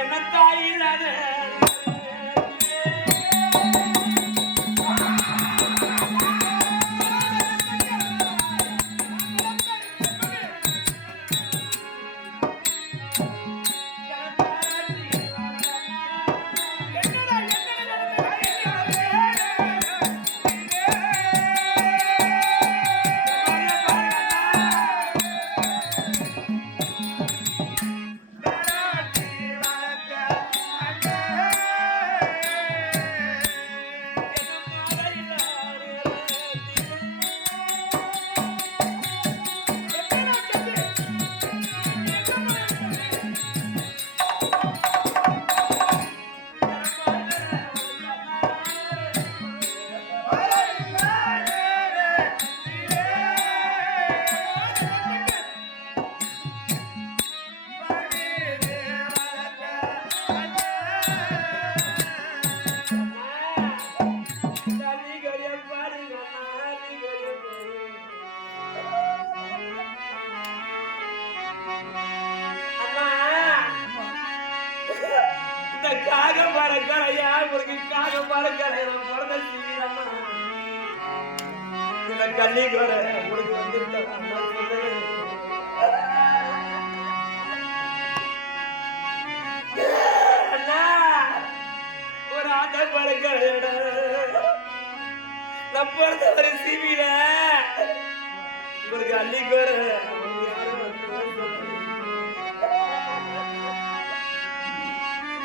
என்ன தாயில்லாத கண்ணி கூட உங்களுக்கு வந்து ஒரு ஆட்ட பழக்க நான் பிறந்த ஒரு சிவில ஒரு கண்ணி கூட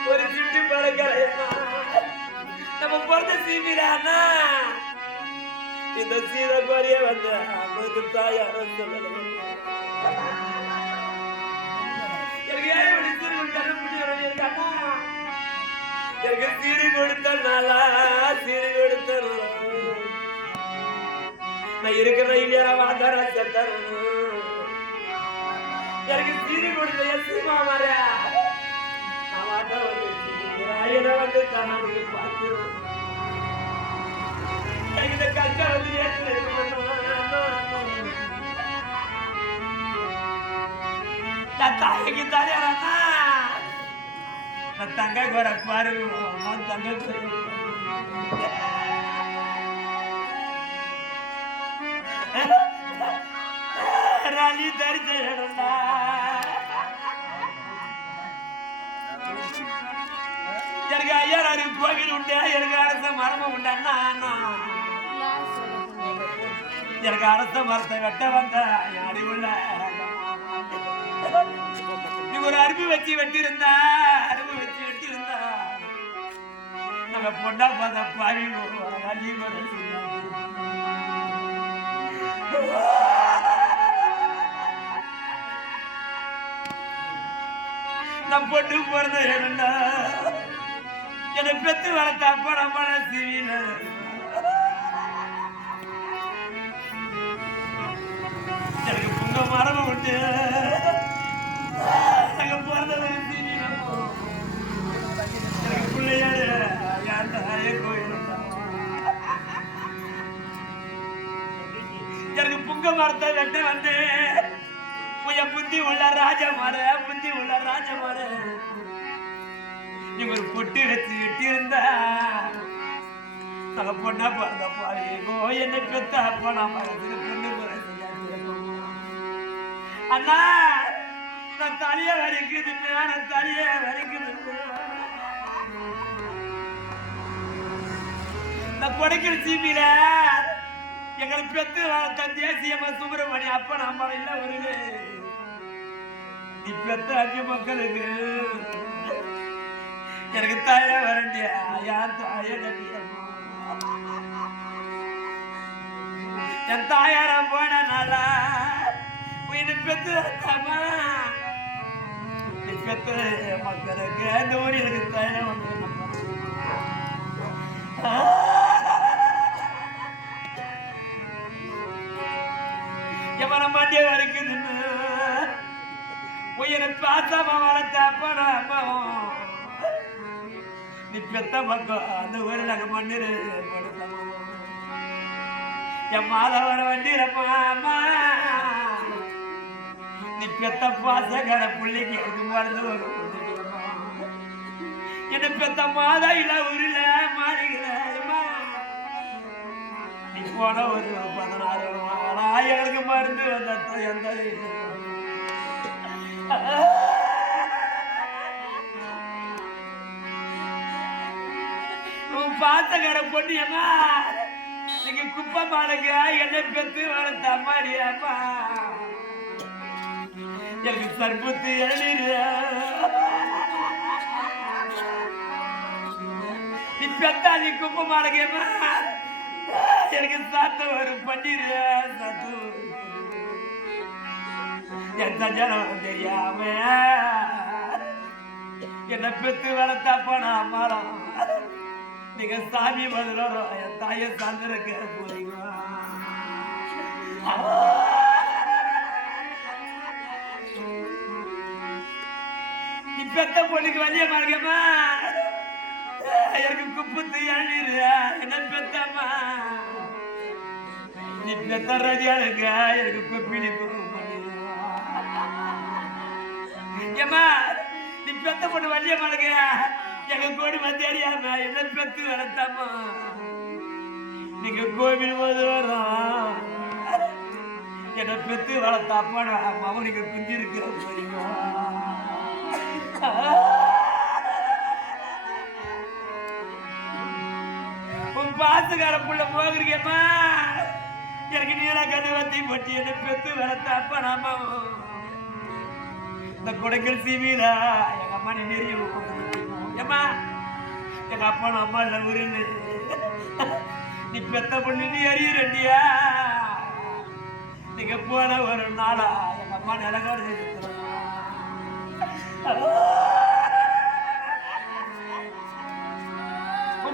ஒரு சிட்டு பழக்க நம்ம பிறந்த சிவிலானா இந்த சீத கோரிய வந்து அவங்களுக்கு தாயாரும் சொல்லல எனக்கு ஏன் இப்படி சீரு கண்டுபிடிச்சா எனக்கு சீரு கொடுத்த நாளா சீரு கொடுத்த நான் இருக்கிற இல்லையா வாதார தரணும் எனக்கு சீரு கொடுத்த எஸ்மா மாற நான் வாதா வந்து தானே பார்த்து இந்த கஞ்சா வந்து நான் தாய்க்கு தாயாரா நான் தங்க கோர பாருங்க தங்க ராணி தரிசா எனக்கு ஐயாறு கோவில் உண்டு எனக்கு அரச மரபு உண்டா எனக்கு அரச மரத்தை வெட்ட வந்த அறிவுள்ள நீ ஒரு அருவி வச்சு வெட்டியிருந்தா நம்ம பொண்ணா பார்த்த பாவி நான் பொண்ணு போறது என்னன்னா என்னை பெத்து வளர்த்த அப்ப நம்ம சிவில எனக்கு பொங்க மரபு உண்டு எனக்கு பிறந்த எனக்கு பிள்ளையாரு யார் தாயே கோயில் எனக்கு புங்க மரத்தை வெட்ட வந்து புத்தி உள்ள ராஜமார நீ ஒரு பொட்டு வச்சு வெட்டியிருந்தா நாங்க பொண்ணா பிறந்த பாருங்கோ என்னை பெத்த அப்பா நான் மறந்து பொண்ணு அண்ணா நான் தலைய வரைக்குதுன்னு நான் தலைய வரைக்குது நான் கொடைக்கிற சீப்பில எங்களை பெத்து வளர்த்த தேசியமா சுப்பிரமணியம் அப்ப நம்ம இல்ல வருது நீ பெத்த 5 மக்களுக்கு எனக்கு தாயா வரண்டியா யார் தாய என் தாயார போனால உயிரை பெத்து வளர்த்தாமா நீ பெத்த மக்களுக்கு அந்த ஊர் எனக்கு தாயா வந்து எவன மாட்டிய வரைக்குதுன்னு உயிரை பார்த்தாம வளர்த்த அப்பா அம்மாவும் நீ பெத்த பக்கம் அந்த ஊரில் நாங்கள் மண்ணிரு என் மாதவர வண்டிரப்பா அம்மா நீ பெத்த பாசக்கார பிள்ளைக்கு எதுக்கு மறந்து என்ன பெத்த மாதா இல்ல ஊரில் மாறிக்கிற நீ போன ஒரு 16 நாளா எனக்கு மருந்து வந்த எந்த பாத்தக்கார பொண்ணியம்மா நீங்க குப்பை மாலைக்கு என்ன பெத்து வளர்த்த அம்மாடியாப்பா எனக்கு சர்பத்து நீ பெத்தா நீ குப்பை மாலைக்கேம்மா எனக்கு சாத்த வரும் பண்ணிரு சாத்து எந்த ஜனம் தெரியாம என்ன பெத்து வளர்த்தாப்பா நான் மரம் நீங்க சாமி பதிலும் என் தாய சார்ந்திருக்க போறீங்க நீ பெத்த பொண்ணுக்கு வழிய மார்க்கமா எனக்கு குப்புத்து இழநீர் என்ன பெத்தம்மா நீ பெத்த ரஜியாளுங்க எனக்கு குப்பிடி ஏமா நீ பெத்த பொண்ணு வழிய மாளுங்க எங்க கோடி மத்தியாரியாம என்ன பெத்து வளர்த்தாமா நீங்க கோவில் போது வரும் என்ன பெத்து வளர்த்தாப்பா மகனுக்கு குஞ்சு இருக்கிற போறீங்க உன் பாத்துக்கார புள்ள போகிறீங்கம்மா எனக்கு நீல கருவத்தி பட்டி என்ன பெத்து வளர்த்தாப்பா நாம இந்த கொடைக்கல் சீவில எங்க அம்மா நிறைய ஏம்மா எங்க அப்பா அம்மா இல்ல ஊருன்னு நீ பெத்த பொண்ணு நீ அறிய ரெண்டியா நீங்க போன ஒரு நாளா எங்க அம்மா நிலக்காடு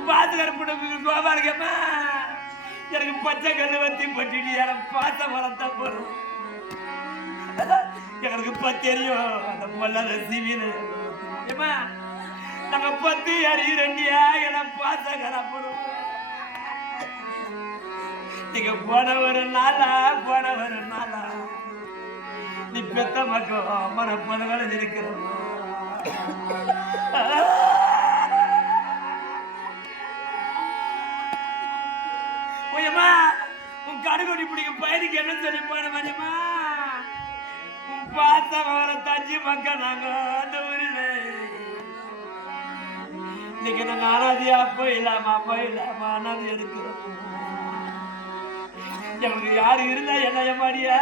பாத்துக்கார பொண்ணு கோபா இருக்கேம்மா எனக்கு பச்சை கல்லு வத்தி பட்டிட்டு எனக்கு பாத்த வளர்த்தா போறோம் எங்களுக்கு தெரியும் அந்த பொல்லாத சிவின்னு ஏமா நாங்க 10 அறியண்டியா என பாத்த கரப்படும் நீங்க போன ஒரு நாளா நீ பெத்த மக்கள் மனப்பதுகளை இருக்கிறோம் உன் கடுகொடி பிடிக்கும் பயிருக்கு என்ன சொல்லி போன மஞ்சமா உன் பாத்த வர தஞ்சி மக்கள் நாங்க அந்த ஊரில் இன்னைக்கு நாங்க அனாதியா போயிடலாமா அனாதி எடுக்கிறோம் எனக்கு யாரு இருந்தா என்ன மாடியா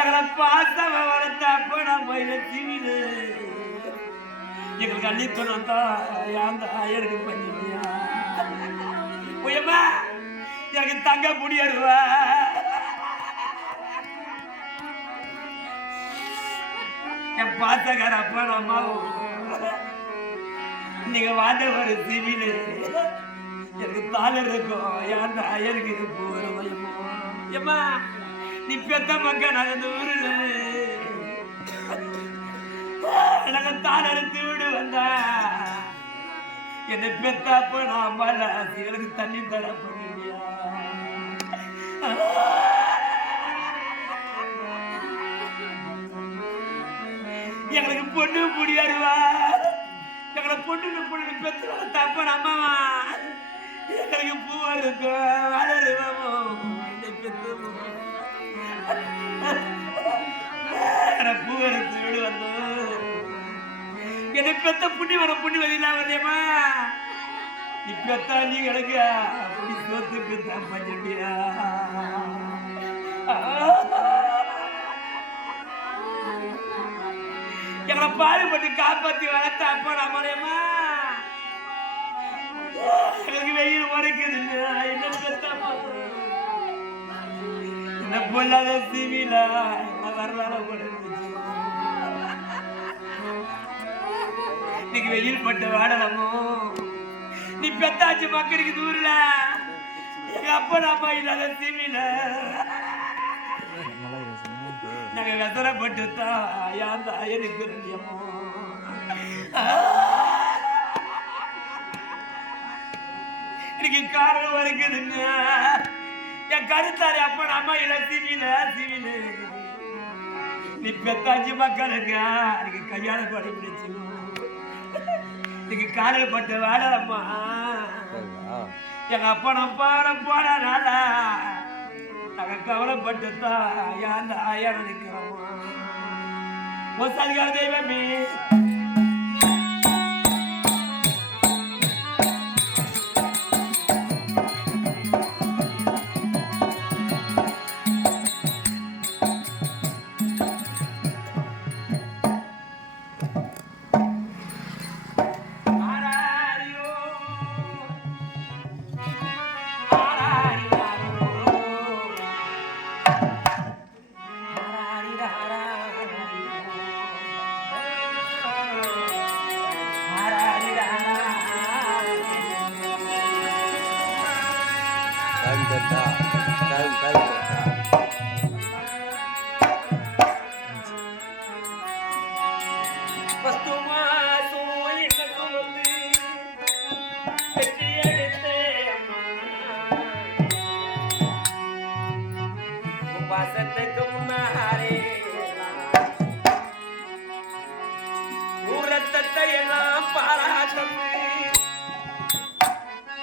எங்களை பார்த்த வளர்த்த அப்ப நான் போயில தீவிடு எங்களுக்கு அள்ளித்தனம் தான் எனக்கு பண்ணியா உயமா எனக்கு தங்க முடியாடுவா என் பாத்தக்கார அப்பா அம்மாவும் நீங்க வாண்ட ஒரு தீவிடு எனக்கு தாளர் இருக்கும் அந்த அயருக்கு போறோம் ஏமா நீ பெத்த மக்கள் நாங்க இந்த ஊருல நாங்க தாளர் வீடு வந்தா என்னை பெத்தாப்ப நான் மழை எனக்கு தண்ணி தர பண்ணியா எங்களுக்கு பொண்ணு முடியாடுவா எங்களை பொண்ணு பெத்து வளர்த்தாப்ப அம்மாவா எங்களுக்கு பூவா இருக்கும் வளருவோ பூவரத்து வீடு வந்தோம் என்னை பெத்த புண்ணி வதிலாம் வந்தேம்மா நீ பெத்தா நீ கிடக்க அப்படி சோத்துக்கு தான் பண்ணியா எங்களை பாடுபட்டு காப்பாத்தி வளர்த்த அப்பா நான் மறையம்மா எனக்கு வெயில் உரைக்குது என்ன பெத்தம்மா என்ன பொல்லாத சிவில என்ன வரலாற இன்னைக்கு வெயில் பட்டு வாடலமோ நீ பெத்தாச்சு மக்களுக்கு தூரல எங்க அப்பா அம்மா இல்லாத சிவில நாங்க வெசரப்பட்டு தான் எனக்கு இன்னைக்கு காரணம் வரைக்குதுங்க என் கருத்தாரு அப்ப அம்மா இல்ல சிவில நீ பெத்தாச்சு மக்களுக்கு எனக்கு கையால படி பிடிச்சிடும் நீங்க காலையில் பட்டு வாழம்மா எங்க அப்பா நான் போனனால நாங்க கவலைப்பட்டுதான் அந்த ஆயா நினைக்கிறோமா ஒசாதிகார தெய்வமே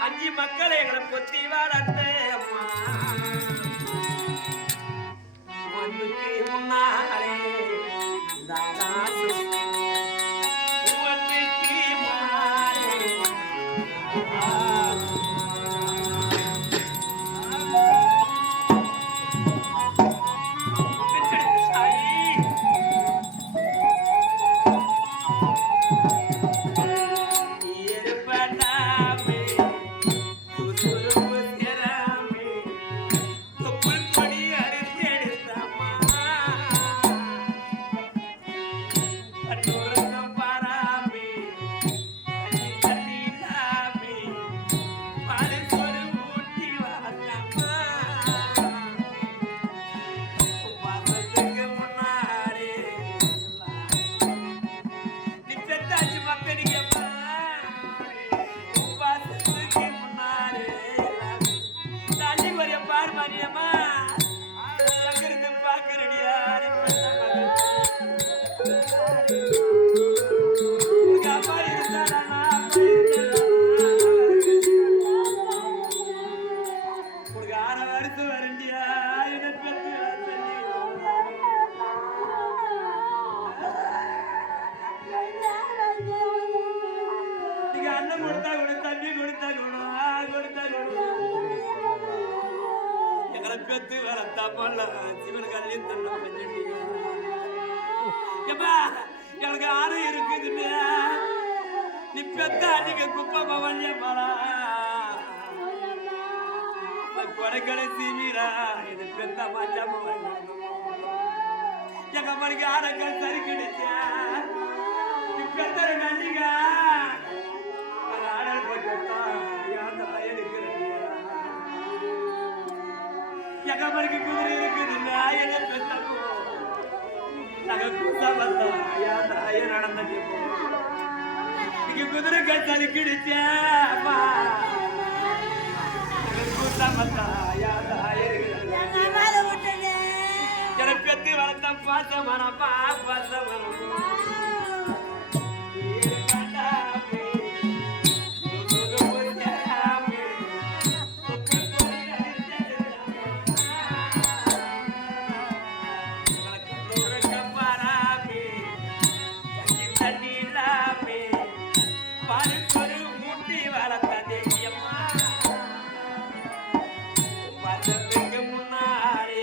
அஞ்சு மக்களை எங்களை பொத்தி வளர்த்த முன்னாலே பெத்து வளர்த்தாப்பல்ல சிவன் கல்லையும் தன்னை எனக்கு ஆறு இருக்குதுன்னு நீ பெத்த அன்னைக்கு குப்பை பவன்ய மரா கொடைக்கடை சீமீரா இது பெத்த மாச்சாம எங்க மணிக்கு ஆரங்கள் சரி கிடைச்சா நீ பெத்த நன்றிங்க ஆடல் போட்டா அந்த பையனுக்கு எங்க மணிக்கு குதிரை இருக்குது என்ன பெத்தப்போ நாங்க கூசா வந்தா அந்த ஐயன் நடந்துட்டு நீங்க குதிரை கட்டாளி கிடைச்சா கூசா வந்தா அந்த ஐயன் எனக்கு பெத்து வளர்த்த பாசமான பாசமான முன்னாடி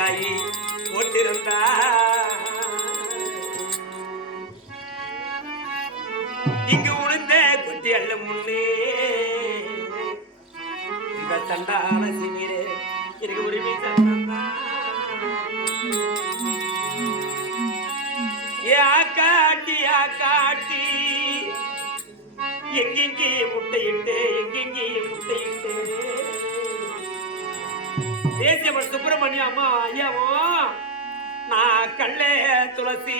காயி போட்டிருந்தா இங்கு உளுந்த குட்டி அல்ல முன்னே இந்த சண்டான சிங்கிரே எனக்கு உரிமை தந்தா காட்டி எங்கெங்கே முட்டையிட்டு தேசியமன் சுப்பிரமணிய அம்மா ஐயாவும் நான் கல்லே துளசி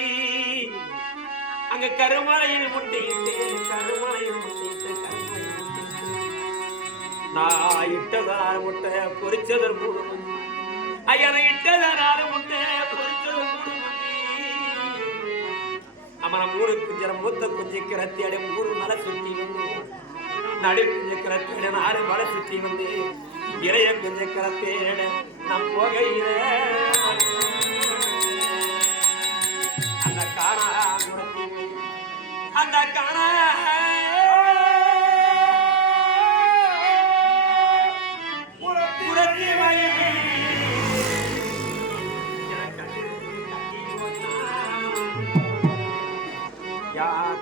அங்க கருமலையில் முட்டையிட்டு நான் இட்டதார முட்டை பொறிச்சதர் மூணு ஐயா நான் இட்டதார முட்டை பொறிச்சதர் மூணு அம்மா மூணு குஞ்சரம் மூத்த குஞ்சு கிரத்தியடை மூணு மலை சுற்றி வந்து நடு குஞ்சு கிரத்தியட 4 மலை சுற்றி வந்து இறைய குஞ்சு கிரத்தியட நான் போகையில அந்த காணா அந்த காணா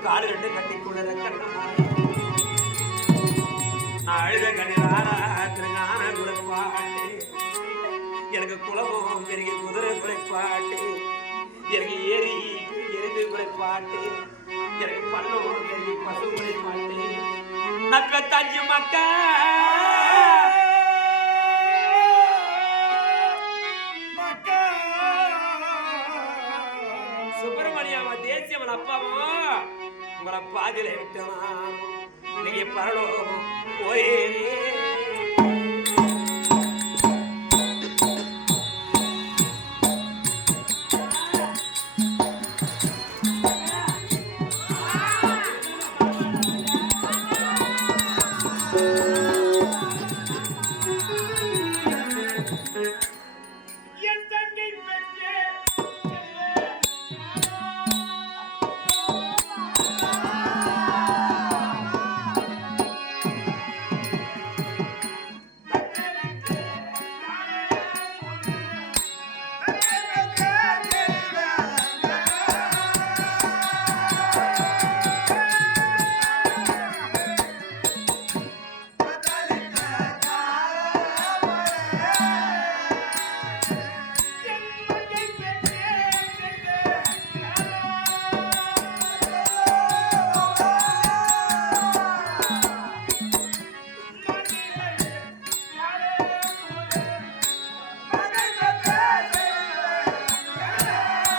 காடு ரெண்டு கட்டிக்குள்ள அழுத கண்ணீரான திருஞான குறைப்பாட்டு எனக்கு குலமும் பெருகி குதிரை குறைப்பாட்டு எனக்கு ஏறி எருது குறைப்பாட்டு எனக்கு பல்லும் பெருகி பசு குறைப்பாட்டு நப்ப தஞ்சு மக்கா சுப்பிரமணியாவா தேசியவன் அப்பாவும் உங்களை பாதியில விட்டனா நீங்க பரலோ போயே